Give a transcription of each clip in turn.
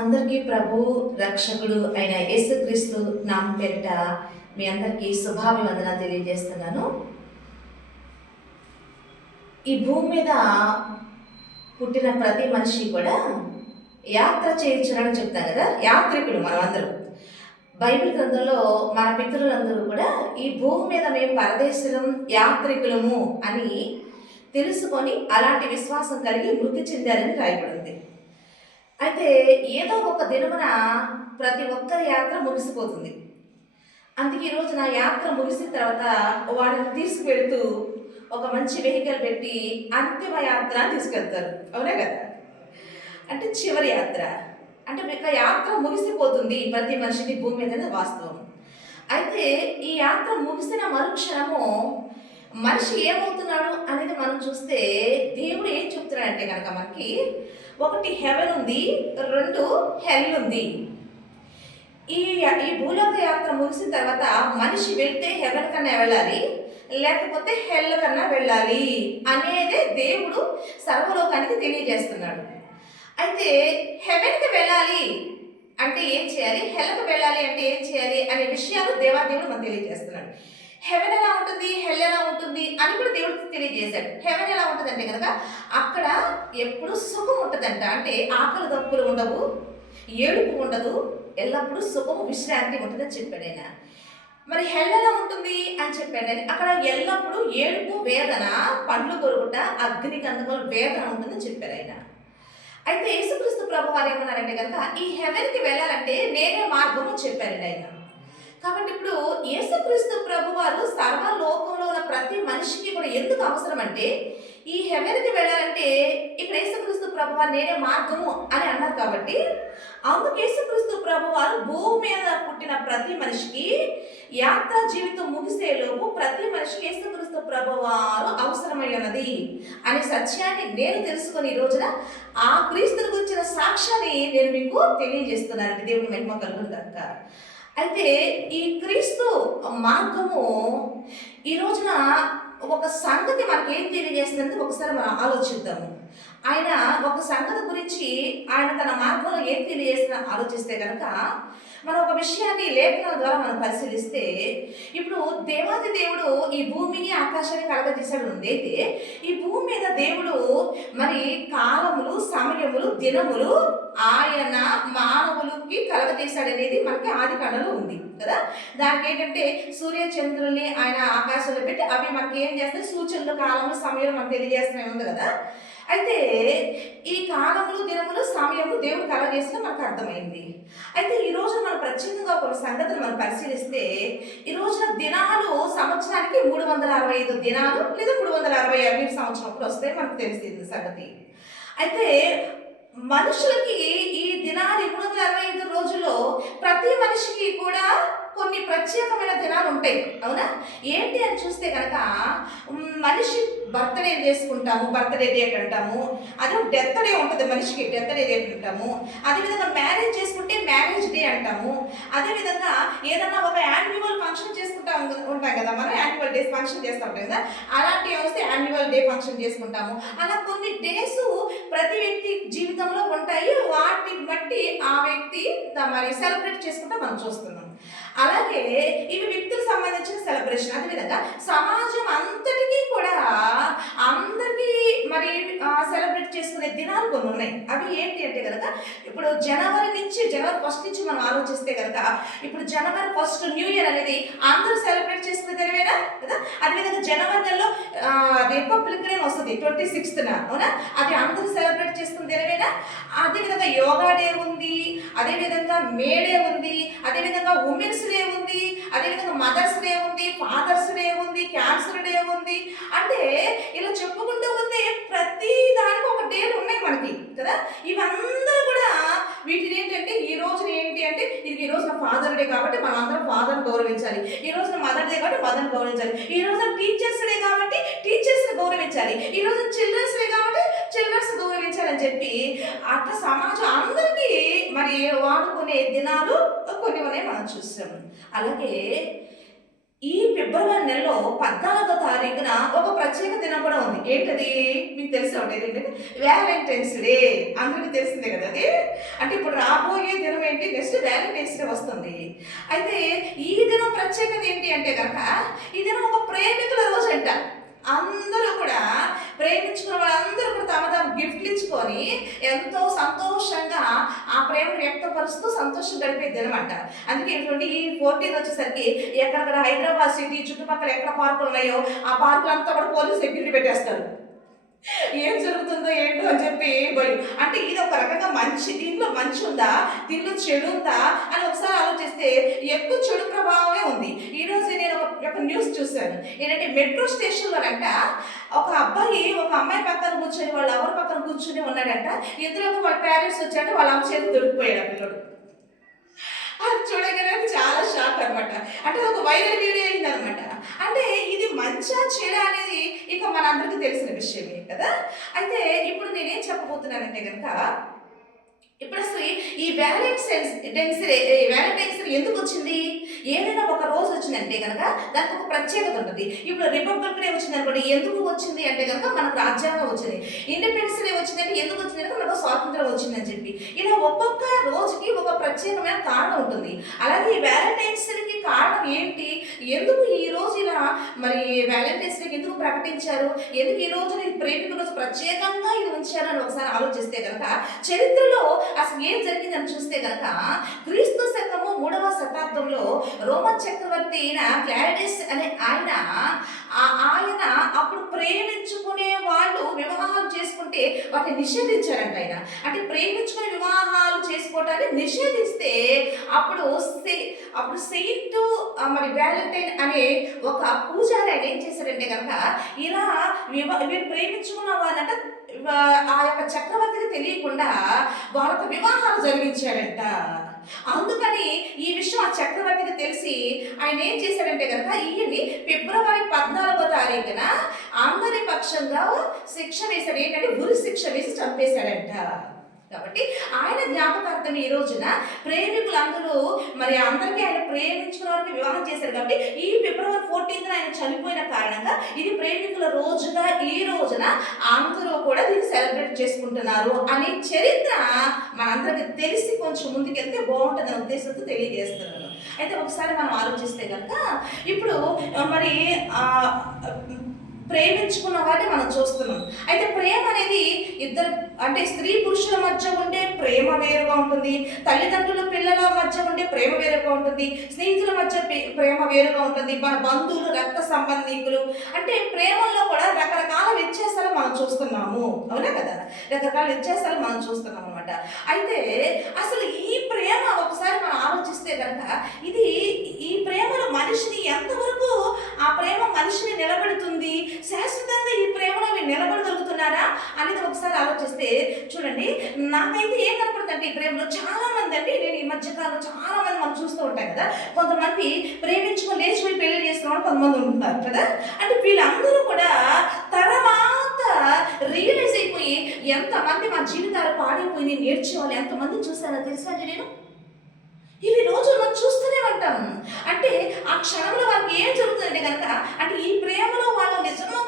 అందరికీ ప్రభు రక్షకుడు అయిన యేసుక్రీస్తు నామం పేరిట మీ అందరికీ శుభాభివందన తెలియజేస్తున్నాను. ఈ భూమి మీద పుట్టిన ప్రతి మనిషి కూడా యాత్ర చేయించునని చెప్తాం కదా, యాత్రికులు మనమందరం. బైబిల్ గ్రంథంలో మన పితరులందరూ కూడా ఈ భూమి మీద మేము పరదేశులం, యాత్రికులము అని తెలుసుకొని అలాంటి విశ్వాసం కలిగి మృతి చెందారని రాయబడింది. అయితే ఏదో ఒక దినమున ప్రతి ఒక్కరి యాత్ర ముగిసిపోతుంది. అందుకే ఈరోజు నా యాత్ర ముగిసిన తర్వాత వాళ్ళని తీసుకువెళుతూ ఒక మంచి వెహికల్ పెట్టి అంతిమ యాత్ర తీసుకెళ్తారు. అవునే కదా, అంటే చివరి యాత్ర. అంటే ఇక యాత్ర ముగిసిపోతుంది ప్రతి మనిషిని భూమి మీద, వాస్తవం. అయితే ఈ యాత్ర ముగిసిన మరుక్షణము మనిషి ఏమవుతున్నాడు అనేది మనం చూస్తే దేవుడు ఏం చెప్తున్నాడంటే కనుక మనకి ఒకటి హెవెన్ ఉంది, రెండు హెల్ ఉంది. ఈ భూలోక యాత్ర ముగిసిన తర్వాత మనిషి వెళ్తే హెవెన్ కన్నా వెళ్ళాలి, లేకపోతే హెల్ కన్నా వెళ్ళాలి అనేదే దేవుడు సర్వలోకానికి తెలియజేస్తున్నాడు. అయితే హెవెన్కి వెళ్ళాలి అంటే ఏం చేయాలి, హెల్కి వెళ్ళాలి అంటే ఏం చేయాలి అనే విషయాలు దేవాదేవుడు మనకు తెలియజేస్తున్నాడు. హెవెన్ ఎలా ఉంటుంది, హెల్ ఎలా ఉంటుంది అని కూడా దేవుడు తెలియజేశాడు. హెవెన్ ఎలా ఉంటుంది అంటే కనుక అక్కడ ఎప్పుడు సుఖం ఉంటుందంట. అంటే ఆకలి దప్పులు ఉండవు, ఏడుపు ఉండదు, ఎల్లప్పుడూ సుఖము విశ్రాంతి ఉంటుందని చెప్పాడు ఆయన. మరి హెల్ ఎలా ఉంటుంది అని చెప్పాడు ఆయన. అక్కడ ఎల్లప్పుడూ ఏడుపు, వేదన, పండ్లు కొరుకుట, అగ్ని గంధకాలు వేదన ఉంటుందని చెప్పారు ఆయన. అయితే యేసుక్రీస్తు ప్రభు వారు ఏమన్నారంటే కనుక ఈ హెవెన్కి వెళ్ళాలంటే నేనే మార్గము చెప్పారండి ఆయన. కాబట్టి ఇప్పుడు యేసుక్రీస్తు ప్రభు వారు సర్వలోకంలో ఉన్న ప్రతి మనిషికి కూడా ఎందుకు అవసరం అంటే, ఈ హెవెన్కి వెళ్ళాలంటే ఇక్కడ యేసుక్రీస్తు ప్రభు వారు నేనే మార్గము అని అన్నారు. కాబట్టి అందుకు యేసుక్రీస్తు ప్రభు వారు భూమి మీద పుట్టిన ప్రతి మనిషికి యాత్రా జీవితం ముగిసేలోపు ప్రతి మనిషికి యేసుక్రీస్తు ప్రభు వారు అవసరమై ఉన్నది అనే సత్యాన్ని నేను తెలుసుకొని ఈ రోజున ఆ క్రీస్తుని గురించిన సాక్ష్యాన్ని నేను మీకు తెలియజేస్తున్నాను. దేవుని మహిమ కలుగును గాక. అయితే ఈ క్రీస్తు మార్గము ఈ రోజున ఒక సంగతి మనకేం తెలియజేస్తుందంటే ఒకసారి మనం ఆలోచిద్దాము. ఆయన ఒక సంగతి గురించి ఆయన తన మార్గంలో ఏం తెలియజేస్తున్నా ఆలోచిస్తే కనుక మనం ఒక విషయాన్ని లేఖనాల ద్వారా మనం పరిశీలిస్తే, ఇప్పుడు దేవాది దేవుడు ఈ భూమిని ఆకాశాన్ని కలగజేశాడు ఉందైతే ఈ భూమి మీద దేవుడు మరి కాలములు, సమయములు, దినములు ఆయన మానవులకి కలగజేశాడనేది మనకి ఆది కాండలో ఉంది కదా. దానికి ఏంటంటే సూర్య చంద్రుల్ని ఆయన ఆకాశంలో పెట్టి అవి మనకి ఏం చేస్తాయి, సూచనలు, కాలములు, సమయాలు మనకు తెలియజేస్తున్నాయి ఉంది కదా. అయితే ఈ కాలములు, దినములు, సమయము దేవుడు కలగజేసిన మనకు అర్థమైంది. అయితే ఈ రోజు మనం ప్రత్యేకంగా ఒక సంగతిని మనం పరిశీలిస్తే, ఈ రోజున దినాలు సంవత్సరానికి 365 దినాలు లేదా 365 సంవత్సరాలు వస్తాయి మనకు తెలిసింది సంగతి. అయితే మనుషులకి ఈ దినాలు 365 రోజుల్లో ప్రతి మనిషికి కూడా కొన్ని ప్రత్యేకమైన దినాలు ఉంటాయి. అవునా? ఏంటి అని చూస్తే కనుక మనిషి బర్త్డే చేసుకుంటాము, బర్త్డే డేట్ అంటాము. అదే డెత్ డే ఉంటుంది మనిషికి, డెత్ డే డేట్ అంటాము. అదేవిధంగా మ్యారేజ్ చేసుకుంటే మ్యారేజ్ డే అంటాము. అదేవిధంగా ఏదన్నా ఒక యాన్యువల్ ఫంక్షన్ ఉంటాం కదా, మనం యాన్యువల్ డే ఫంక్షన్ చేస్తూ ఉంటాం కదా, అలాంటివి వస్తే యాన్యువల్ డే ఫంక్షన్ చేసుకుంటాము. అలా కొన్ని డేస్ ప్రతి వ్యక్తి జీవితంలో ఉంటాయి. వాటిని బట్టి ఆ వ్యక్తి మరి సెలబ్రేట్ చేసుకుంటా మనం చూస్తున్నాం. అలాగే ఇవి వ్యక్తులకు సంబంధించిన సెలబ్రేషన్. అదేవిధంగా సమాజం అంతటికీ కూడా అందరికీ మరి సెలబ్రేట్ చేసుకునే దినాలు కొన్ని ఉన్నాయి. అవి ఏంటి అంటే కనుక ఇప్పుడు జనవరి 1 నుంచి మనం ఆలోచిస్తే కనుక ఇప్పుడు జనవరి 1 న్యూ ఇయర్ అనేది అందరూ సెలబ్రేట్ చేసుకునే తెలివేనా కదా. అదేవిధంగా జనవరి నెలలో రిపబ్లిక్ డే వస్తుంది 26న, అవునా, అది అందరూ సెలబ్రేట్ చేసుకుని తెలివేనా. అదేవిధంగా యోగా డే ఉంది, అదేవిధంగా మే డే ఉంది, అదేవిధంగా ఉమెన్స్ డే ఉంది, అదేవిధంగా మదర్స్ డే ఉంది, ఫాదర్స్ డే ఉంది, క్యాన్సర్ డే ఉంది. అంటే ఇలా చెప్పుకుంటూ ఉంది ప్రతి దానికి ఒక డేలు ఉన్నాయి మనకి కదా. ఇవందరూ కూడా వీటిని ఏంటంటే ఈ రోజున ఏంటి అంటే ఇది ఈ రోజున ఫాదర్ డే కాబట్టి మనం అందరం ఫాదర్ని గౌరవించాలి, ఈ రోజున మదర్ డే కాబట్టి మదర్ని గౌరవించాలి, ఈ రోజున టీచర్స్ డే కాబట్టి టీచర్స్ని గౌరవించాలి, ఈ రోజున చిల్డ్రన్స్ డే కాబట్టి చిల్డ్రన్స్ గౌరవించాలని చెప్పి అట్లా సమాజం అందరికీ మరి వాడుకునే దినాలు కొన్ని ఉన్నాయి మనం చూస్తాం. అలాగే ఈ ఫిబ్రవరి నెలలో 14వ తారీఖున ఒక ప్రత్యేక దినం కూడా ఉంది. ఏంటది మీకు తెలిసి ఉంటుంది, వ్యాలంటైన్స్ డే. అందరికీ తెలిసిందే కదా అది. అంటే ఇప్పుడు రాబోయే దినం ఏంటి, నెక్స్ట్ వ్యాలంటైన్స్ డే వస్తుంది. అయితే ఈ దినం ప్రత్యేకత ఏంటి అంటే కనుక ఈ దినం ఒక ప్రేమికుల రోజు అంట. అందరూ కూడా ప్రేమించుకున్న వాళ్ళందరూ కూడా తమ తమ గిఫ్ట్లు ఇచ్చుకొని ఎంతో సంతోషంగా ఆ ప్రేమను వ్యక్తపరుస్తూ సంతోషం గడిపే దినం అంట. అందుకే ఇటువంటి ఈ 14 వచ్చేసరికి ఎక్కడక్కడ హైదరాబాద్ సిటీ చుట్టుపక్కల ఎక్కడ పార్కులు ఉన్నాయో ఆ పార్కులంతా కూడా పోలీసు సెక్యూరిటీ పెట్టేస్తారు. ఏం జరుగుతుందో ఏంటో అని చెప్పి భయం. అంటే ఇది ఒక రకంగా మంచి, దీంట్లో మంచి ఉందా, దీంట్లో చెడు ఉందా అని ఒకసారి ఆలోచిస్తే ఎక్కువ చెడు ప్రభావమే ఉంది. ఈరోజు నేను ఒక న్యూస్ చూశాను. ఏంటంటే మెట్రో స్టేషన్లోనంట ఒక అబ్బాయి ఒక అమ్మాయి పక్కన కూర్చొని వాళ్ళ ఎవరి పక్కన కూర్చుని ఉన్నాడంట. ఇందులో వాళ్ళ పేరెంట్స్ వచ్చాక వాళ్ళ అమ్మ చేతి దొరికిపోయాడు ఆ పిల్లడు. అది చూడగానే చాలా షాక్ అనమాట. అంటే ఒక వైరల్ వీడియో అయింది అనమాట. అంటే ఇది మంచా చెడా అనేది ఇక మనందరికీ తెలిసిన విషయమే కదా. అయితే ఇప్పుడు నేనేం చెప్పబోతున్నానంటే కనుక, ఇప్పుడు అసలు ఈ వ్యాలంటైన్స్ డే ఎందుకు వచ్చింది? ఏదైనా ఒక రోజు వచ్చిందంటే కనుక దానికి ఒక ప్రత్యేకత ఉంటుంది. ఇప్పుడు రిపబ్లిక్ డే వచ్చింది అనుకోండి, ఎందుకు వచ్చింది అంటే కనుక మనకు రాజ్యాంగం వచ్చింది. ఇండిపెండెన్స్ డే వచ్చిందంటే ఎందుకు వచ్చింది అంటే మనకు స్వాతంత్రం వచ్చిందని చెప్పి. ఇలా ఒక్కొక్క రోజుకి ఒక ప్రత్యేకమైన కారణం ఉంటుంది. అలాగే ఈ వ్యాలంటైన్స్ డేకి కారణం ఏంటి, ఎందుకు ఈ రోజు ఇలా మరి వ్యాలంటైన్స్ డేకి ఎందుకు ప్రకటించారు, ఎందుకు ఈ రోజు ప్రేమికుల రోజు ప్రత్యేకంగా ఇది ఉంచారు అని ఒకసారి ఆలోచిస్తే కనుక చరిత్రలో అసలు ఏం జరిగిందని చూస్తే కనుక క్రీస్తు శకము 3వ శతాబ్దంలో రోమన్ చక్రవర్తి అయిన క్లాడిస్ అనే ఆయన అప్పుడు ప్రేమించుకునే వాళ్ళు వివాహాలు చేసుకుంటే వాటిని నిషేధించారంట ఆయన. అంటే ప్రేమించుకునే వివాహాలు చేసుకోవటాన్ని నిషేధిస్తే అప్పుడు సెయింట్ మరి వ్యాలంటైన్ అనే ఒక పూజారి ఆయన ఏం చేశారంటే కనుక ఇలా వీరు ప్రేమించుకున్న వాళ్ళంట ఆ యొక్క చక్రవర్తికి తెలియకుండా వాళ్ళకు వివాహాలు జరిగించాడంట. అందుకని ఈ విషయం ఆ చక్రవర్తికి తెలిసి ఆయన ఏం చేశాడంటే కనుక ఈయన్ని ఫిబ్రవరి 14వ తారీఖున అందరి పక్షంగా శిక్ష వేశాడు. ఏంటంటే ఉరి శిక్ష వేసి చంపేశాడంట. కాబట్టి ఆయన జ్ఞాపకార్థం ఈ రోజున ప్రేమికులందరూ మరి అందరికీ ఆయన ప్రేమించుకున్న వారికి వివాహం చేశారు. కాబట్టి ఈ ఫిబ్రవరి 14న ఆయన చనిపోయిన కారణంగా ఇది ప్రేమికుల రోజుగా ఈ రోజున అందరూ కూడా దీన్ని సెలబ్రేట్ చేసుకుంటున్నారు అని చరిత్ర మనందరికీ తెలిసి కొంచెం ముందుకెళ్తే బాగుంటుందనే ఉద్దేశంతో తెలియజేస్తున్నాను. అయితే ఒకసారి మనం ఆలోచిస్తే కనుక ఇప్పుడు మరి ప్రేమించుకున్న వాటిని మనం చూస్తున్నాం. అయితే ప్రేమ అనేది ఇద్దరు అంటే స్త్రీ పురుషుల మధ్య ఉండే ప్రేమ వేరుగా ఉంటుంది, తల్లిదండ్రుల పిల్లల మధ్య ఉండే ప్రేమ వేరుగా ఉంటుంది, స్నేహితుల మధ్య ప్రేమ వేరుగా ఉంటుంది, మన బంధువులు రక్త సంబంధికులు. అంటే ప్రేమల్లో కూడా రకరకాల వ్యత్యాసాలు మనం చూస్తున్నాము. అవునా కదా, రకరకాల వ్యత్యాసాలు మనం చూస్తున్నాం అనమాట. అయితే అసలు ఈ ప్రేమ ఒకసారి మనం ఆలోచిస్తే కనుక ఈ ప్రేమలో మనిషిని ఎంతవరకు ఆ ప్రేమ మనిషిని నిలబెడుతుంది, శాశ్వతంగా ఈ ప్రేమలో మీరు నిలబడగలుగుతున్నారా అనేది ఒకసారి ఆలోచిస్తే చూడండి. నాకైతే ఏం కనపడుతుందంటే ఈ ప్రేమలో చాలా మంది అండి, నేను ఈ మధ్యకాలంలో చాలా మంది మనం చూస్తూ ఉంటాం కదా, కొంతమంది ప్రేమించుకొని లేచిపోయి పెళ్లి చేసుకున్న కొంతమంది ఉంటున్నారు కదా. అంటే వీళ్ళందరూ కూడా తర్వాత రియలైజ్ అయిపోయి ఎంతమంది మా జీవితాలు పాడైపోయి నేర్చేవాళ్ళు ఎంతమంది చూసారో తెలుసా అండి. నేను ఇవి రోజు మనం చూస్తూనే ఉంటాం. అంటే ఆ క్షణంలో వాళ్ళకి ఏం జరుగుతుందంటే కనుక, అంటే ఈ ప్రేమలో వాళ్ళు నిజంగా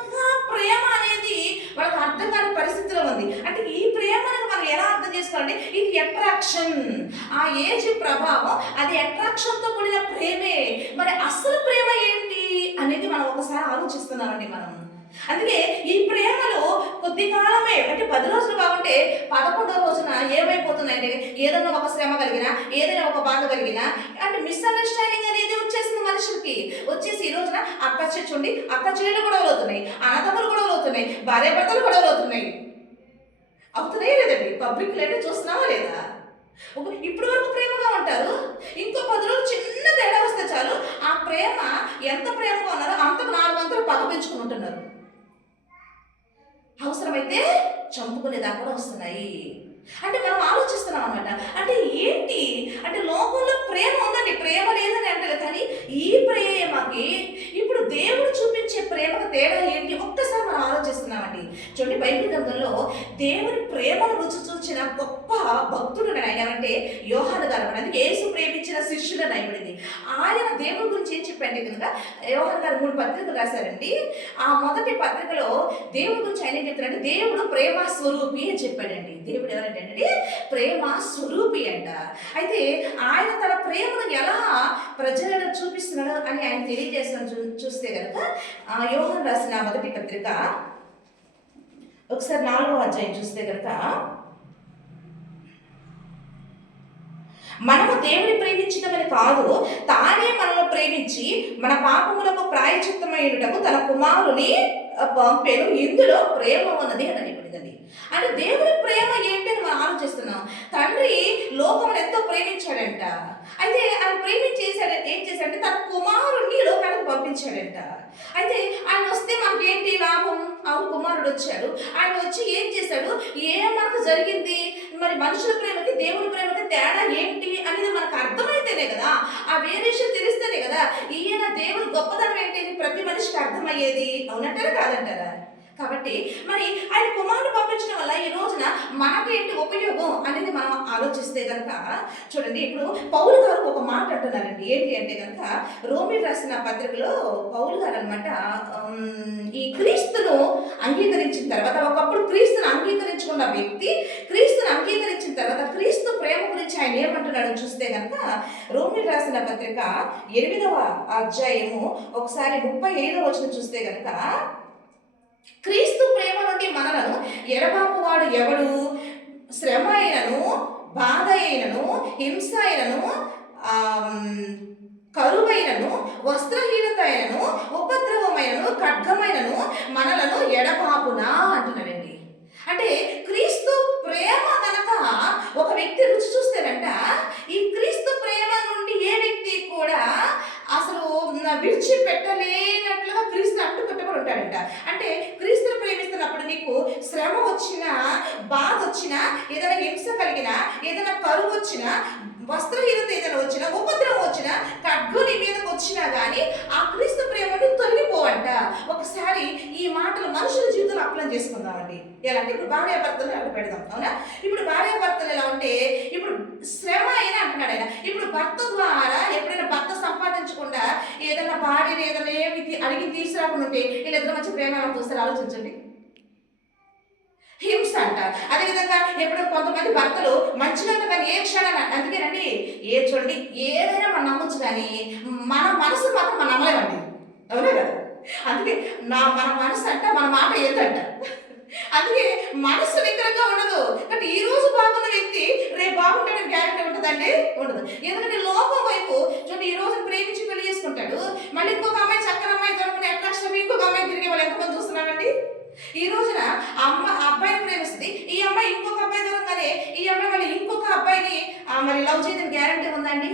ప్రేమ అనేది వాళ్ళకి అర్థం కాని పరిస్థితిలో ఉంది. అంటే ఈ ప్రేమను మనం ఎలా అర్థం చేసుకోవాలంటే ఇది అట్రాక్షన్, ఆ ఏజ్ ప్రభావం, అది అట్రాక్షన్తో కూడిన ప్రేమే. మరి అసలు ప్రేమ ఏంటి అనేది మనం ఒకసారి ఆలోచిస్తున్నామండి మనం. అందుకే ఈ ప్రేమలో కొద్ది కాలమే అంటే 10 రోజులు బాగుంటే 11వ రోజున ఏమైపోతున్నాయంటే ఏదైనా ఒక శ్రమ కలిగినా, ఏదైనా ఒక బాధ కలిగినా అంటే మిస్అండర్స్టాండింగ్ అనేది వచ్చేసింది మనుషులకి. వచ్చేసి ఈ రోజున అక్క చెల్లెలు గొడవలు అవుతున్నాయి, అన్నదమ్ములు గొడవలు అవుతున్నాయి, భార్యాభర్తలు గొడవలు అవుతున్నాయి. అవుతున్నాయి లేదండి, పబ్లిక్ లేదో చూస్తున్నావా లేదా? ఇప్పుడు వరకు ప్రేమగా ఉంటారు, ఇంకో 10 రోజులు చిన్న తేడా వస్తే చాలు ఆ ప్రేమ ఎంత ప్రేమగా ఉన్నారో అంతకు 4 వంతులు పగ పెంచుకుని ఉంటున్నారు. అవసరమైతే చంపుకునేదాకా కూడా వస్తున్నాయి. అంటే మనం ఆలోచిస్తున్నాం అనమాట. అంటే ఏంటి అంటే లోకంలో ప్రేమ ఉందండి, ప్రేమ లేదని అంటారు, కానీ ఈ ప్రేమకి ఇప్పుడు దేవుడు చూపించే ప్రేమకు తేడా ఏంటి ఒక్కసారి మనం ఆలోచిస్తున్నామండి. చూడండి, బైబిల్ గ్రంథంలో దేవుని ప్రేమను రుచి చూచిన గొప్ప భక్తుడు ఆయన అంటే యోహాను గారు, అందుకే యేసు ప్రేమించిన శిష్యుడు నయబడింది. ఆయన దేవుడి గురించి ఏం చెప్పండి కనుక యోహాను గారు 3 పత్రికలు రాశారండి. ఆ మొదటి పత్రికలో దేవుడి గురించి ఆయన ఏం చెప్తారంటే దేవుడు ప్రేమ స్వరూపి అని చెప్పాడండి. దేవుడు ఎవరంటే ప్రేమ స్వరూపి అంట. అయితే ఆయన తన ప్రేమను ఎలా ప్రజలను చూపిస్తున్నాడు అని ఆయన తెలియజేస్తాను. చూస్తే కనుక యోహాను రాసిన మొదటి పత్రిక ఒకసారి 4వ అధ్యాయం చూస్తే కనుక, మనము దేవుని ప్రేమించడమని కాదు, తానే మనల్ని ప్రేమించి మన పాపములకు ప్రాయచిత్తమైనటకు తన కుమారుని పంపెను, ఇందులో ప్రేమ ఉన్నది అని చెప్పబడిందండి. అంటే దేవుని ప్రేమ ఏంటి అని మనం ఆలోచిస్తున్నాం. తండ్రి లోకమును ఎంతో ప్రేమించాడంట. అయితే ఆయన ప్రేమించేసాడు, ఏం చేశాడంటే తన కుమారుణ్ణి లోకానికి పంపించాడంట. అయితే ఆయన వస్తే మనకి ఏంటి లాభం? అవును, కుమారుడు వచ్చాడు. ఆయన వచ్చి ఏం చేశాడు? ఏం మనకు జరిగింది? మరి మనుషుల ప్రేమకి దేవుని ప్రేమకి తేడా ఏంటి అనేది మనకు అర్థమైతేనే కదా, ఆ వేరియేషన్ తెలిస్తేనే కదా ఈయన దేవుని గొప్పతనం ఏంటి ప్రతి మనిషికి అర్థమయ్యేది. అవునంటారా కాదంటారా? కాబట్టి మరి ఆయన కుమారుడు పంపించడం వల్ల ఈ రోజున మనకేంటి ఉపయోగం అనేది మనం ఆలోచిస్తే కనుక చూడండి, ఇప్పుడు పౌలు గారు ఒక మాట అంటున్నారండి. ఏంటి అంటే కనుక రోమీయులకు రాసిన పత్రికలో పౌలు గారు అనమాట ఈ క్రీస్తును అంగీకరించిన తర్వాత, ఒకప్పుడు క్రీస్తును అంగీకరించుకున్న వ్యక్తి క్రీస్తును అంగీకరించిన తర్వాత క్రీస్తు ప్రేమ గురించి ఆయన ఏమంటున్నాడు చూస్తే కనుక రోమీయులకు రాసిన పత్రిక 8వ అధ్యాయము ఒకసారి 35వ వచనం చూస్తే కనుక, క్రీస్తు ప్రేమ నుండి మనలను ఎడబాపువాడు ఎవడు? శ్రమ అయినను, బాధ అయినను, హింస అయినను, కరువైనను, వస్త్రహీనత అయినను, ఉపద్రవమైనను, ఖడ్గమైనను మనలను ఎడబాపునా అంటున్నాడండి. అంటే క్రీస్తు ప్రేమ కనుక ఒక వ్యక్తి రుచి చూస్తేనంట, ఈ క్రీస్తు ప్రేమ నుండి ఏ వ్యక్తి కూడా అసలు విడిచిపెట్టలేనట్లుగా క్రీస్తు అట్టుకట్టుబడి ఉంటాడంట. అంటే క్రీస్తుని ప్రేమిస్తున్నప్పుడు నీకు శ్రమ వచ్చినా, బాధ వచ్చినా, ఏదైనా హింస కలిగినా, ఏదైనా కరువు వచ్చినా, వస్త్రహీనత ఏదైనా వచ్చినా, ఉపద్రవం వచ్చినా, ఖడ్గు నీ మీదకి వచ్చినా కానీ ఆ క్రీస్తు ప్రేమని తొలగిపోవంట. ఒకసారి ఈ మాటలు మనుషుల జీవితంలో అప్లై చేసుకుందామండి. ఎలా అంటే ఇప్పుడు భార్యాభర్తలు ఎలా పెడదాం, అవునా? ఇప్పుడు భార్యాభర్తలు ఎలా ఉంటే ఇప్పుడు శ్రమ అయినా అంటున్నాడు ఆయన. ఇప్పుడు భర్త ద్వారా ఎప్పుడైనా భర్త సంపాదించకుండా ఏదైనా భార్యని ఏదైనా ఏమి అడిగి తీసుకురాకుండా ఉంటే వీళ్ళిద్దరు మంచి ప్రేమ చూస్తారు. ఆలోచించండి, హింస అంట. అదేవిధంగా ఎప్పుడు కొంతమంది భర్తలు మంచిగా కానీ ఏ క్షణాన్ని, అందుకేనండి చూడండి ఏదైనా మనం నమ్మొచ్చు కానీ మన మనసు మాత్రం మనం నమ్మలేమండి. అవునా కదా? అందుకే మన మనసు అంట మన మాట ఏంటంట. అందుకే మనసు నికరంగా ఉండదు. కాబట్టి ఈ రోజు బాగున్న వ్యక్తి రేపు బాగుంటాడని గ్యారెంటీ ఉంటుందండి? ఉండదు. ఎందుకంటే లోకం వైపు చూడండి, ఈ రోజు ప్రేమించి పెళ్లి చేసుకుంటాడు, మళ్ళీ ఇంకొక అమ్మాయి చక్కని అమ్మాయి దొరుకునే అట్రాక్షన్ ఇంకొక అమ్మాయి తిరిగే వాళ్ళు ఎంతమంది చూస్తున్నామండి? ఈ రోజున అబ్బాయిని ప్రేమిస్తుంది, ఈ అమ్మాయి ఇంకొక అబ్బాయి దొరకగానే ఈ అమ్మాయి మళ్ళీ ఇంకొక అబ్బాయిని మరి లవ్ చేయడం గ్యారంటీ ఉందండి?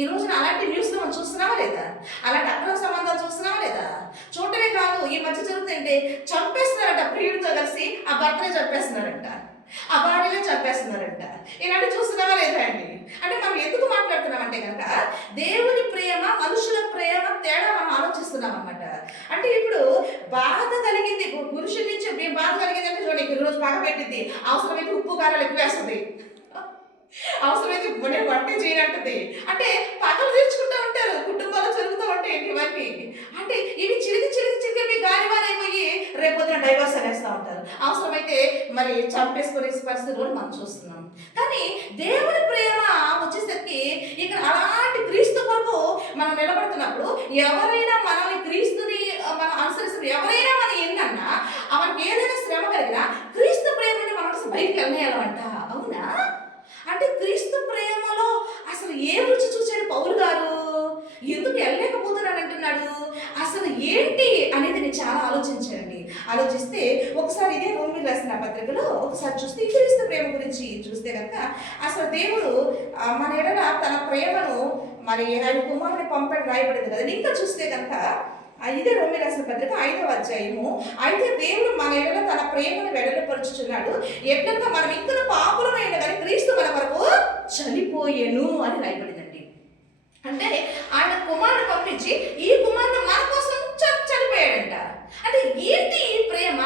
ఈ రోజున అలాంటి న్యూస్ మనం చూస్తున్నామా లేదా? అలాంటి అక్రమ సంబంధాలు చూస్తున్నామా లేదా? చూడటమే కాదు, ఈ మధ్య జరుగుతుంటే చంపేస్తున్నారట, ప్రియుడితో కలిసి ఆ భర్తనే చంపేస్తున్నారంట, ఆ భార్యనే చంపేస్తున్నారంట. ఇలాంటి చూస్తున్నామా లేదా అండి? అంటే మనం ఎందుకు మాట్లాడుతున్నామంటే కనుక దేవుని ప్రేమ మనుషుల ప్రేమ తేడా మనం ఆలోచిస్తున్నాం అనమాట. అంటే ఇప్పుడు బాధ కలిగింది పురుషుడి నుంచి, మేము బాధ కలిగింది అంటే చూడండి రోజు బాగా పెట్టింది, అవసరమైతే ఉప్పు కారాలు ఎక్కువ వేస్తుంది, అవసరమైతే వంట చేయనంటుంది. అంటే పగలు తీర్చుకుంటూ ఉంటారు, కుటుంబాలు జరుగుతూ ఉంటాయి ఇవన్నీ. అంటే ఇవి చిరిగి చిరిగి చిరిగి మీ గాలివారైపోయి రేపొద్దున డైవర్స్ అనేస్తూ ఉంటారు. అవసరమైతే మరి చంపేసుకునే పరిస్థితి కూడా మనం చూస్తున్నాం. కానీ దేవుని ప్రేమ వచ్చేసరికి ఇక్కడ అలాంటి క్రీస్తు కొరకు మనం నిలబడుతున్నప్పుడు ఎవరైనా మనల్ని క్రీస్తుని మనం అనుసరిస్తున్న ఎవరైనా మనం ఎన్నన్నా మనకి ఏదైనా శ్రమ కలిగినా క్రీస్తు ప్రేమని మనం అసలు బయటికి వెళ్ళేయాలంట. అవునా? అంటే క్రీస్తు ప్రేమలో అసలు ఏ రుచి చూశాడు పౌలు గారు? ఎందుకు వెళ్ళలేకపోతున్నాడు అంటున్నాడు? అసలు ఏంటి అనేది నేను చాలా ఆలోచించానండి. ఆలోచిస్తే ఒకసారి ఇదే రోమీయులకు రాసిన పత్రికలో ఒకసారి చూస్తే ఈ క్రీస్తు ప్రేమ గురించి చూస్తే కనుక అసలు దేవుడు మన ఎడల తన ప్రేమను మరి ఆయన కుమారుని పంపడం రాయబడింది కదా. ఇంకా చూస్తే కనుక ఇదే రోమీయులకు రాసిన పత్రిక 5వ అధ్యాయము, అయితే దేవుడు మన ఎడల తన ప్రేమను వెడలపరుచుచున్నాడు, ఎట్లగా మనం ఇంకా పాపులమైన కానీ క్రీస్తు మన వరకు చనిపోయేను అని రాయబడిందండి. అంటే ఆయన కుమారుని పంపించి ఈ కుమారుడు మన కోసం చనిపోయాడంట. అంటే ఏంటి ఈ ప్రేమ?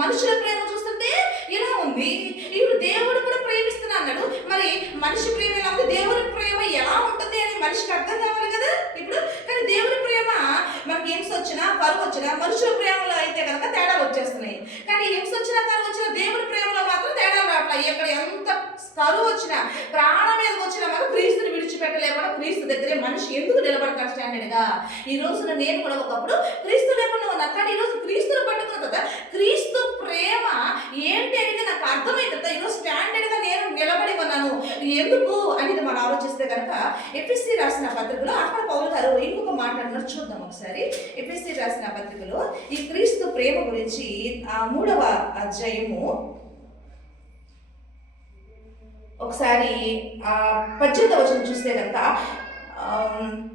మనుషుల ప్రేమ చూస్తుంటే ఇలా ఉంది, ఇప్పుడు దేవుడు కూడా కరువు వచ్చిన, ప్రాణం మీదకి వచ్చిన మనం క్రీస్తుని విడిచిపెట్టలేకుండా క్రీస్తు దగ్గరే మనిషి ఎందుకు నిలబడతాడు స్టాండర్డ్గా? ఈ రోజున నేను కూడా ఒకప్పుడు క్రీస్తు లేకుండా ఉన్నాను, కానీ ఈరోజు క్రీస్తుని పట్టుకున్న కదా క్రీస్తు ప్రేమ ఏంటి అనేది నాకు అర్థమైంది కదా. ఈరోజు స్టాండర్డ్గా నేను నిలబడి ఉన్నాను. ఎందుకు అనేది మనం ఆలోచిస్తే కనుక ఎఫెసీ రాసిన పత్రికలో అక్కడ పౌలు గారు ఇంకొక మాట అన్నారు, చూద్దాం ఒకసారి. ఎఫెసీ రాసిన పత్రికలో ఈ క్రీస్తు ప్రేమ గురించి 3వ అధ్యాయము ఒకసారి 18వ వచనం చూస్తే కనుక,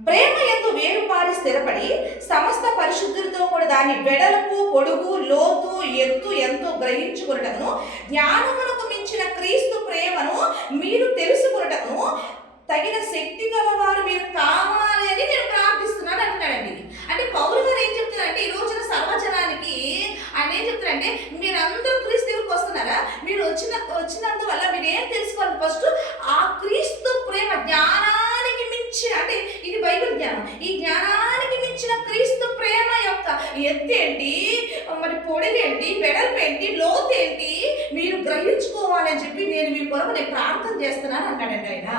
ప్రేమ యందు వేరుపారి స్థిరపడి సమస్త పరిశుద్ధులతో కూడా దాని వెడల్పు, పొడుగు, లోతు, ఎత్తు ఎంతో గ్రహించుకొనుటకును జ్ఞానమునకు మించిన క్రీస్తు ప్రేమను మీరు తెలుసుకొనుటకును తగిన శక్తి గలవారు మీరు కావాలి అని నేను ప్రార్థిస్తున్నాను అంటున్నాడండి. అంటే పౌలు గారు ఏం చెప్తున్నారంటే ఈ రోజున సర్వజనానికి ఆయన ఏం చెప్తున్నారంటే మీరందరూ క్రీస్తు దగ్గరికి వస్తున్నారా, మీరు వచ్చినందువల్ల మీరు ఏం తెలుసుకోవాలి? ఫస్ట్ ఆ క్రీస్తు ప్రేమ జ్ఞానానికి మించిన, అంటే ఇది బైబిల్ జ్ఞానం, ఈ జ్ఞానానికి మించిన క్రీస్తు ప్రేమ యొక్క ఎత్తేంటి, మరి పొడిగేంటి, వెడల్పేంటి, లోతేంటి మీరు గ్రహించుకోవాలని చెప్పి నేను మీ కొరకు నేను ప్రార్థన చేస్తున్నాను అన్నాడండి ఆయన.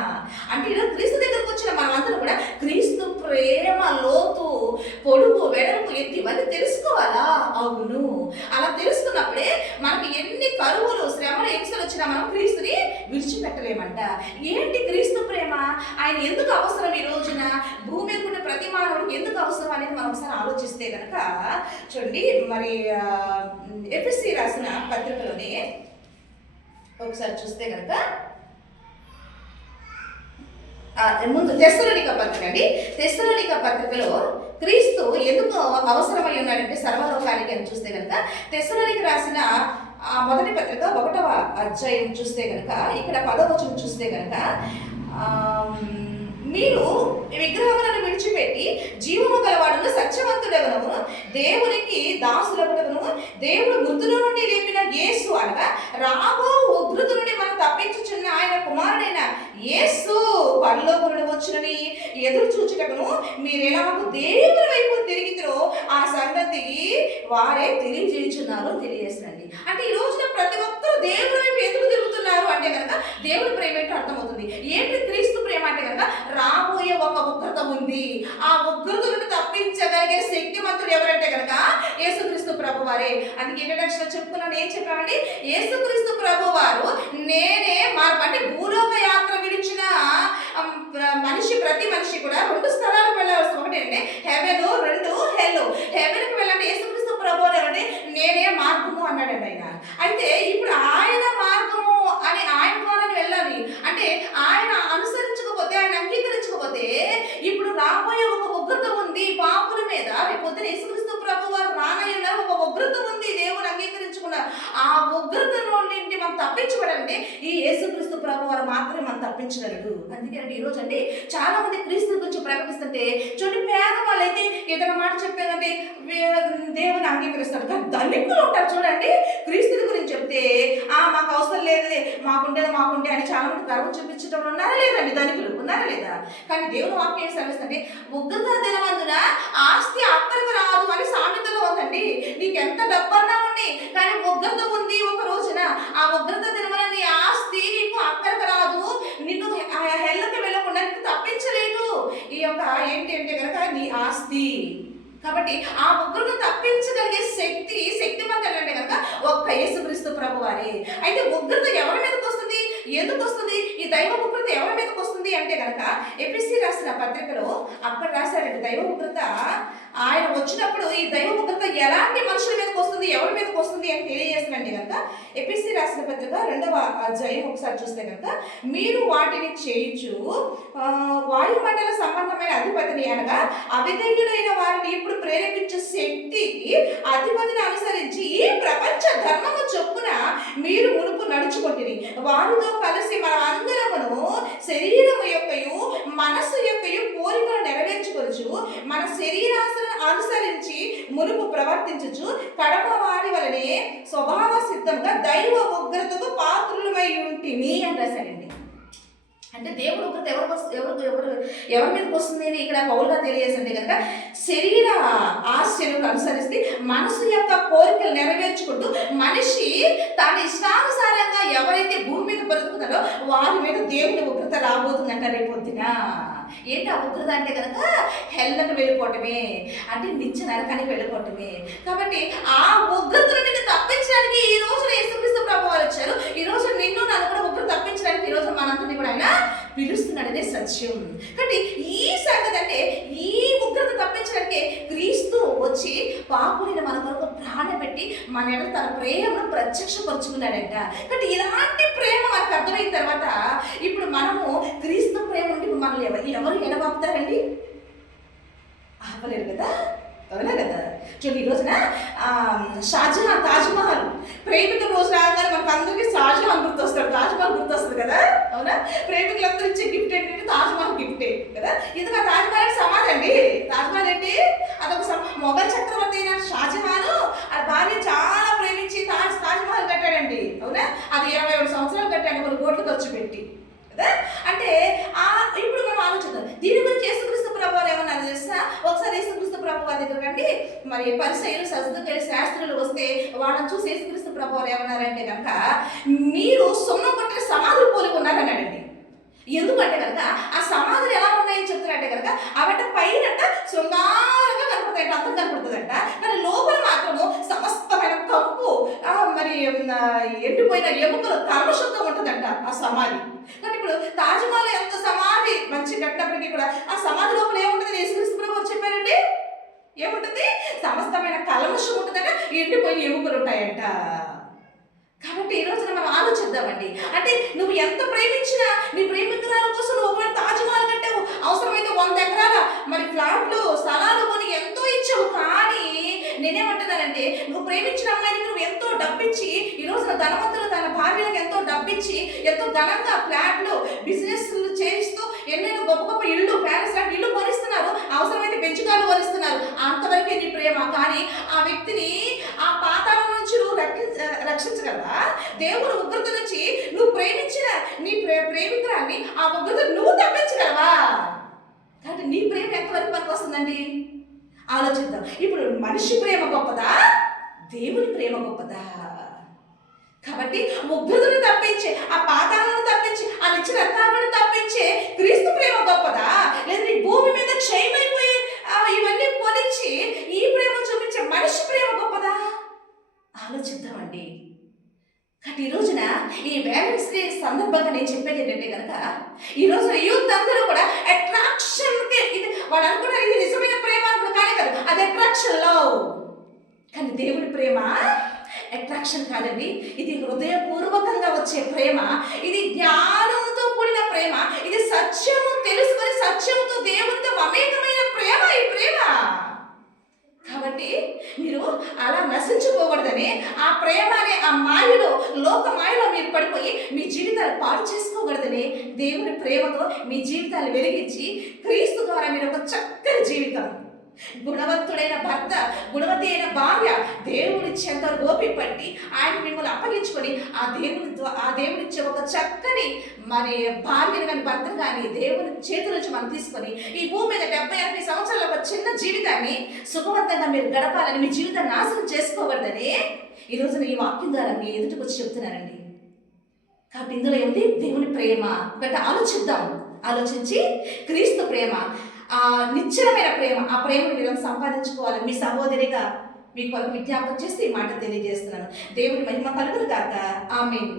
అంటే ఇలా క్రీస్తు దగ్గరకు వచ్చిన మనమందరం కూడా క్రీస్తు ప్రేమ లోతు, పొడుగు, వెడల్పు, ఎత్తి ఇవన్నీ తెలుసుకోవాలా? అవును. అలా తెలుసుకున్నప్పుడే మనకి ఎన్ని కరువులు, శ్రమలు, హింసలు వచ్చినా మనం క్రీస్తుని విడిచిపెట్టలేమంట. ఏంటి క్రీస్తు ప్రేమ? ఆయన ఎందుకు అవసరం ఈ రోజున? భూమి మీద ఉన్న ప్రతి మానవుడికి ఎందుకు అవసరం అనేది మనం ఒకసారి ఆలోచిస్తే కనుక చూడండి, మరి ఎఫెసీ రాసిన పత్రికలోనే ఒకసారి చూస్తే కనుక ముందు తెస్సలోనిక పత్రిక అండి. తెస్సలోనిక పత్రికలో క్రీస్తు ఎందుకు అవసరమై ఉన్నాడంటే సర్వలోకానికి అని చూస్తే కనుక తెస్సలోనిక రాసిన మొదటి పత్రిక 1వ అధ్యాయం చూస్తే కనుక ఇక్కడ 10వ వచనం చూస్తే కనుక, మీరు విగ్రహములను విడిచిపెట్టి జీవము గలవాడును సత్యవంతుడెవను దేవునికి దాసులగుటకును దేవుడు మృతుల నుండి లేపిన యేసు అనగా రాబో ఉగ్రత నుండి మనం తప్పించుచున్న ఆయన కుమారుడైన యేసు పరలోకమునుండి వచ్చునని ఎదురు చూచుటకును మీరు ఎలాగో దేవుని వైపు తిరిగితో ఆ సంగతి వారే తెలియజేయుచున్నారు తెలియజేసండి. అంటే ఈ రోజున ప్రతి ఒక్కరూ దేవుని వైపు ఎందుకు తిరుగుతున్నారు అంటే కనుక దేవుని ప్రేమ ఏంటో అర్థమవుతుంది. ఏంటి క్రీస్తు ప్రేమ అంటే కనుక రాబోయే ఒక ఉగ్రత ఉంది, ఆ ఉగ్రత నుండి తప్పించగలిగే శక్తిమంతుడు ఎవరంటే కనుక యేసుక్రీస్తు ప్రభు వారే. అందుకే ఇంట్రడక్షన్ చెప్పుకున్నాను, ఏం చెప్పామండి? యేసుక్రీస్తు ప్రభు వారు నేనే అంటే భూలోక యాత్ర విడిచిన మనిషి, ప్రతి మనిషి కూడా 2 స్థలాలకు వెళ్ళాల్సి, ఒకటి అంటే హెవెన్, 2 హెల్. హెవెన్కి వెళ్ళండి యేసుక్రీస్తు ప్రభు అంటే నేనే మార్గము అన్నాడండి ఆయన. అయితే ఇప్పుడు ఆయన మార్గము అని ఆయన ద్వారా వెళ్ళాలి అంటే ఆయన అనుసరించకపోతే, ఆయన అంగీకరించకపోతే ఇప్పుడు రాబోయే ఒక ఉగ్రత ఉంది పాపుల మీద. రేపు పొద్దున యేసుక్రీస్తు ప్రభు వారు రానయ్య ఒక ఉగ్రత ఉంది, దేవుని అంగీకరించుకున్నారు. ఆ ఉగ్రత నుండి మనం తప్పించబడాలంటే ఈ యేసుక్రీస్తు ప్రభు వారు మాత్రమే మనం తప్పించగలడు. అందుకే అండి ఈరోజు అండి చాలా మంది క్రీస్తు గురించి ప్రకటిస్తుంటే చూడండి, పేదవాళ్ళు అయితే ఏదైనా మాట చెప్పారంటే దేవుని అంగీకరిస్తారు, కానీ ధనికులు ఉంటారు చూడండి క్రీస్తుని గురించి చెప్తే మాకు అవసరం లేదు, మాకుండే అని చాలా మంది గర్వం చూపించడం ఉన్నారా లేదండి? ధనికులు ఉన్నారా లేదా? కానీ దేవుని వాక్యం సెలవిస్తుంటే ఉగ్రత దినమందున ఆస్తి అక్కడికి రాదు అని సామెతలో ఉందండి. నీకు ఎంత డబ్బన్నా ఉండి కానీ ఉగ్రత ఉంది ఒక రోజున, ఆ ఉగ్రత దినమున నీ ఆస్తి నీకు అక్కడికి రాదు, నిన్ను హెల్లకి వెళ్ళకుండా నీకు తప్పించలేదు. ఈ యొక్క ఏంటి అంటే కనుక నీ ఆస్తి. కాబట్టి ఆ ఉగ్రత తప్పించగలిగే శక్తిమంతుడు అంటే కనుక ఒక్క యేసుక్రీస్తు ప్రభు వారే. అయితే ఉగ్రత ఎవరి మీదకి వస్తుంది, ఎందుకు వస్తుంది? ఈ దైవ ఉగ్రత ఎవరి మీదకి వస్తుంది అంటే కనుక ఎఫెసీ రాసిన పత్రికలో అక్కడ రాశారండి, దైవ ఉగ్రత ఆయన వచ్చినప్పుడు ఈ దైవ ఉగ్రత ఎలాంటి మనుషుల మీదకి వస్తుంది, ఎవరి మీదకి వస్తుంది అని తెలియజేస్తుందండి కనుక ఎఫెసీ రాసిన పత్రిక 2వ అధ్యాయం ఒకసారి చూస్తే కనుక, మీరు వాటిని చేయించు వాయుమండల సంబంధమైన అధిపతిని అనగా అవిధేయులైన వారిని ఇప్పుడు ప్రేరేపించే శక్తికి అధిపతిని అనుసరించి ఈ ప్రపంచ ధర్మము చొప్పున మీరు మునుపు నడుచుకుంటుని వారితో కలిసి మన అందరమును శరీరము యొక్కయు మనస్సు యొక్కయు కోరికలు నెరవేర్చుకొనుచు మన శరీరాశను అనుసరించి మునుపు ప్రవర్తించుచు కడమ వారి వలనే స్వభావ సిద్ధంగా దైవ ఉగ్రతకు పాత్రులమై ఉంటిమి అని రాశాడండి. అంటే దేవుడు ఉగ్రత ఎవరి మీదకి వస్తుంది ఇక్కడ పౌలుగా తెలియజేసింది కనుక శరీర ఆశను అనుసరిస్తే మనసు యొక్క కోరికలు నెరవేర్చుకుంటూ మనిషి తన ఇష్టానుసారంగా ఎవరైతే భూమి మీద బ్రతుకుతారో వారి మీద దేవుని ఉగ్రత రాబోతుందంట రేపొద్దున. ఏంటి ఆ ఉగ్రత అంటే కనుక హెల్లకు వెళ్ళిపోవటమే, అంటే నిత్య నరకానికి వెళ్ళిపోవటమే. కాబట్టి ఆ ఉగ్రత నుండి తప్పించడానికి ఈ రోజున యేసుక్రీస్తు ప్రభు వారు వచ్చారు. ఈ రోజు నిన్ను నన్ను కూడా ఉగ్రత తప్పించడానికి ఈ రోజు మనందరినీ కూడా ఆయన పిలుస్తున్నాడనే సత్యం. కాబట్టి ఈ సంగతి అంటే ఈ ఉగ్రత తప్పించడానికి క్రీస్తు వచ్చి పాపులైన మన కొరకు ప్రాణం పెట్టి మన ఎడల తన ప్రేమను ప్రత్యక్షపరుచుకున్నాడంట. కాబట్టి ఇలాంటి ప్రేమ మనకు అర్థమైన తర్వాత ఇప్పుడు మనము క్రీస్తు ప్రేమ నుండి మనల్ని ఎవరు ఎడబాపుతారండి? ఆపలేరు కదా, అవునా కదా. చూడండి ఈ రోజున షాజహాన్ తాజ్మహల్ ప్రేమికుల రోజు రాగానే మనకు అందరికీ షాజహాన్ గుర్తొస్తాడు, తాజ్మహల్ గుర్తొస్తుంది కదా, అవునా. ప్రేమికులందరూ ఇచ్చే గిఫ్ట్ ఏంటంటే తాజ్మహల్ గిఫ్టే కదా. ఇది ఆ తాజ్మహల్ సమాధి అండి. తాజ్మహల్ ఏంటి? అదొక మొఘల్ చక్రవర్తి అయిన షాజహాన్ ఆ భార్య చాలా ప్రేమించి తాజ్మహల్ కట్టాడండి, అవునా. అది 27 సంవత్సరాలు కట్టాడు, కొన్ని కోట్లు ఖర్చు పెట్టి కదా. అంటే ఇప్పుడు మనం ఆలోచిద్దాం దీని గురించి. యేసుక్రీస్తు ప్రభు వారు ఏమన్నారు తెలుసా? ఒకసారి యేసుక్రీస్తు ప్రభు వారి దగ్గర రండి, మరి పరిసయ్యులు సదుసీయులు శాస్త్రులు వస్తే వాళ్ళని చూసి యేసుక్రీస్తు ప్రభు వారు ఏమన్నారంటే కనుక మీరు సున్నం కొట్టిన సమాధులు పోలి ఉన్నారన్నాడండి. ఎందుకంటే కనుక ఆ సమాధులు ఎలా ఉన్నాయని చెప్తున్నారంటే కనుక అవట పైనట శృంగారంగా కనపడతాయంట, అంతం కనపడుతుందంట. కానీ లోపల మాత్రము సమస్తమైన కంపు, మరి ఎండిపోయిన ఎముకలు కల్మషంతో ఉంటుందంట ఆ సమాధి. కానీ ఇప్పుడు తాజ్మహల్ ఎంత సమాధి మంచి కట్టినప్పటికీ కూడా ఆ సమాధి లోపల ఏముంటుంది? యేసుక్రీస్తు ప్రభువు చెప్పారండి, ఏముంటుంది? సమస్తమైన కల్మషం ఉంటుందంట, ఎండిపోయిన ఎముకలు ఉంటాయంట. కాబట్టి ఈ రోజున మనం ఆలోచిద్దామండి. అంటే నువ్వు ఎంత ప్రేమించినా నీ ప్రేమికురాల కోసం నువ్వు ఒకవేళ తాజ్మహల్ కట్టావు, అవసరమైతే 100 ఎకరాల మరి ఫ్లాట్లు స్థలాలు కొని ఎంతో ఇచ్చావు. కానీ నేనేమంటున్నానంటే నువ్వు ప్రేమించిన అమ్మాయికి నువ్వు ఎంతో డబ్బిచ్చి, ఈ రోజున ధనవంతులు తన భార్యలకు ఎంతో డబ్బిచ్చి ఎంతో ఘనంగా ఫ్లాట్లు బిజినెస్లు చేయిస్తూ ఎన్నెన్నో గొప్ప గొప్ప ఇళ్ళు, ప్యాలెస్ లాంటి ఇళ్ళు కొనిస్తున్నారు, అవసరమైతే బెంచుకాలు కొనిస్తున్నారు. అంతవరకే నీ ప్రేమ. కానీ ఆ వ్యక్తిని ఆ పాతాళం నుంచి నువ్వు రక్షించగలవా? దేవుని ఉగ్రత నుంచి నువ్వు ప్రేమించిన నీ ప్రేమికురాన్ని ఆ ఉగ్రత నువ్వు తప్పించగలవా? కాబట్టి నీ ప్రేమ ఎంతవరకు పనికి వస్తుందండి? ఆలోచిద్దాం. ఇప్పుడు మనిషి ప్రేమ గొప్పదా, దేవుని ప్రేమ గొప్పదా? కాబట్టి ఉగ్రతను తప్పించే, ఆ పాతాలను తప్పించి, ఆ నిచ్చిన నరకాలను తప్పించే క్రీస్తు ప్రేమ గొప్పదా, లేదా ఈ భూమి మీద క్షయమైపోయే ఇవన్నీ కొలిచి ఈ ప్రేమ చూపించే మనిషి ప్రేమ గొప్పదా? ఆలోచిద్దామండి. కాబట్టి ఈ రోజున ఈ వ్యాలెన్స్ డే సందర్భంగా నేను చెప్పేది ఏంటంటే కనుక ఈ రోజు యూత్ అందరూ కూడా అట్రాక్షన్కి, ఇది వాడు అనుకున్నారు ఇది నిజమైన ప్రేమ అనుకున్నారు, కానీ కాదు, అది అట్రాక్షన్ లవ్. కానీ దేవుడి ప్రేమ అట్రాక్షన్ కాదండి, ఇది హృదయపూర్వకంగా వచ్చే ప్రేమ, ఇది జ్ఞానంతో కూడిన ప్రేమ, ఇది సత్యము తెలుసుకొని సత్యముతో దేవునితో మమేకమైన ప్రేమ ఈ ప్రేమ. కాబట్టి మీరు అలా నశించుకోకూడదని, ఆ ప్రేమ అనే ఆ మాయలో, లోక మాయలో మీరు పడిపోయి మీ జీవితాలు పాడు చేసుకోకూడదని దేవుని ప్రేమతో మీ జీవితాలు వెలిగించి క్రీస్తు ద్వారా మీరు ఒక చక్కని జీవితం, గుణవంతుడైన భర్త, గుణవతి అయిన భార్య, దేవుని చెంత గోపి పట్టి ఆయన మిమ్మల్ని అప్పగించుకొని ఆ దేవునిచ్చే ఒక చక్కని మరి భార్యను కానీ భర్తను కానీ దేవుని చేతుల నుంచి మనం తీసుకొని ఈ భూమి మీద 70-80 సంవత్సరాల ఒక చిన్న జీవితాన్ని సుఖవంతంగా మీరు గడపాలని, మీ జీవితాన్ని నాశనం చేసుకోకూడదని ఈరోజు ఈ వాక్యం ద్వారా మీ ఎదుటికి వచ్చి చెప్తున్నానండి. కాబట్టి ఇందులో ఏమిటి? దేవుని ప్రేమ. ఒకటి ఆలోచిద్దాం, ఆలోచించి క్రీస్తు ప్రేమ, ఆ నిశ్చలమైన ప్రేమ, ఆ ప్రేమను మీరు సంపాదించుకోవాలి. మీ సహోదరిగా మీకు విజ్ఞాపన చేసి ఈ మాట తెలియజేస్తున్నాను. దేవుని మహిమ కలుగును గాక. ఆమేన్.